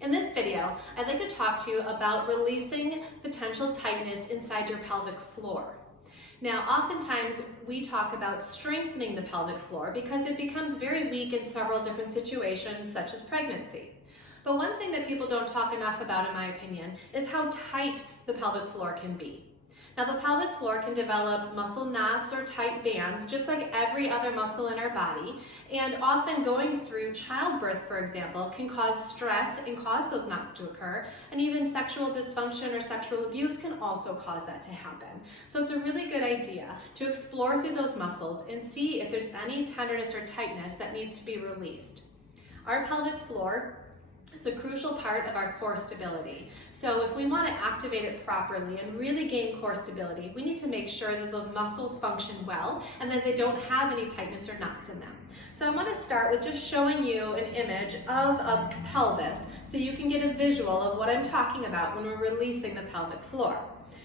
In this video, I'd like to talk to you about releasing potential tightness inside your pelvic floor. Now, oftentimes we talk about strengthening the pelvic floor because it becomes very weak in several different situations, such as pregnancy. But one thing that people don't talk enough about, in my opinion, is how tight the pelvic floor can be. Now, the pelvic floor can develop muscle knots or tight bands, just like every other muscle in our body, and often going through childbirth, for example, can cause stress and cause those knots to occur, and even sexual dysfunction or sexual abuse can also cause that to happen. So it's a really good idea to explore through those muscles and see if there's any tenderness or tightness that needs to be released. Our pelvic floor is a crucial part of our core stability. So if we want to activate it properly and really gain core stability, we need to make sure that those muscles function well and that they don't have any tightness or knots in them. So I want to start with just showing you an image of a pelvis so you can get a visual of what I'm talking about when we're releasing the pelvic floor.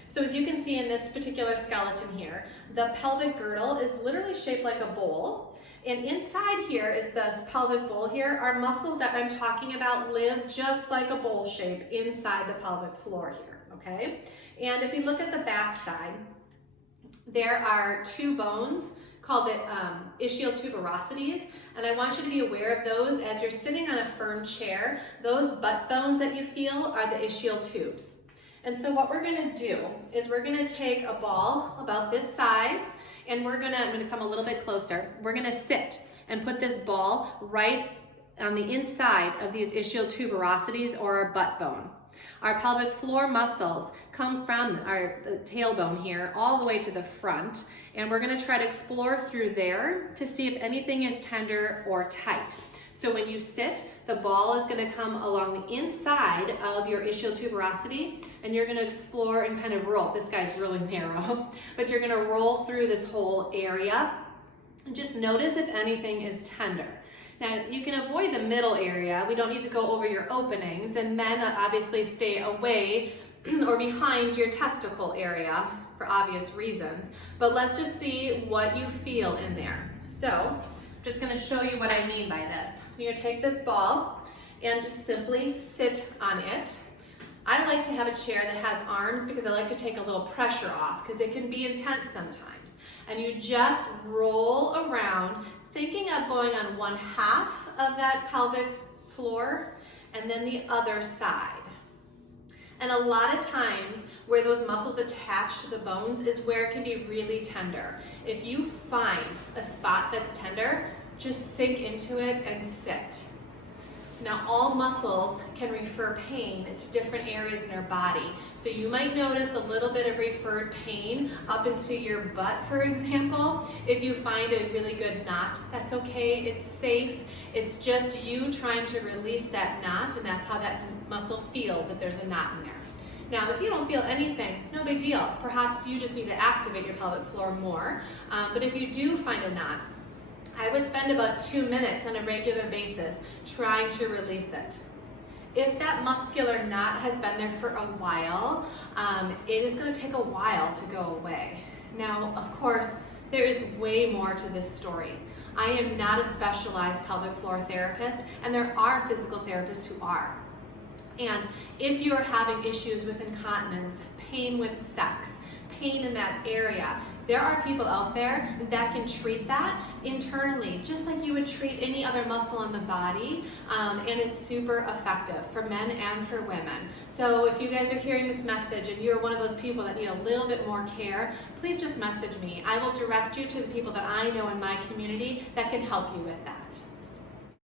So as you can see in this particular skeleton here, the pelvic girdle is literally shaped like a bowl. And inside here is this pelvic bowl here. Our muscles that I'm talking about live just like a bowl shape inside the pelvic floor here, okay? And if we look at the back side, there are two bones called the ischial tuberosities, and I want you to be aware of those as you're sitting on a firm chair. Those butt bones that you feel are the ischial tubes. And so what we're gonna do is we're gonna take a ball about this size, and I'm gonna come a little bit closer. We're gonna sit and put this ball right on the inside of these ischial tuberosities or our butt bone. Our pelvic floor muscles come from the tailbone here all the way to the front, and we're gonna try to explore through there to see if anything is tender or tight. So when you sit, the ball is gonna come along the inside of your ischial tuberosity, and you're gonna explore and kind of roll. This guy's really narrow, but you're gonna roll through this whole area and just notice if anything is tender. Now, you can avoid the middle area. We don't need to go over your openings, and men obviously stay away or behind your testicle area for obvious reasons, but let's just see what you feel in there. So, I'm just gonna show you what I mean by this. You're gonna take this ball and just simply sit on it. I like to have a chair that has arms because I like to take a little pressure off because it can be intense sometimes. And you just roll around thinking of going on one half of that pelvic floor and then the other side. And a lot of times where those muscles attach to the bones is where it can be really tender. If you find a spot that's tender, just sink into it and sit. Now, all muscles can refer pain to different areas in our body. So you might notice a little bit of referred pain up into your butt, for example. If you find a really good knot, that's okay, it's safe. It's just you trying to release that knot, and that's how that muscle feels if there's a knot in there. Now, if you don't feel anything, no big deal. Perhaps you just need to activate your pelvic floor more. But if you do find a knot, I would spend about 2 minutes on a regular basis trying to release it. If that muscular knot has been there for a while, it is going to take a while to go away. Now, of course, there is way more to this story. I am not a specialized pelvic floor therapist, and there are physical therapists who are. And if you are having issues with incontinence, pain with sex, pain in that area, there are people out there that can treat that internally, just like you would treat any other muscle in the body, and it's super effective for men and for women. So if you guys are hearing this message and you're one of those people that need a little bit more care, please just message me. I will direct you to the people that I know in my community that can help you with that.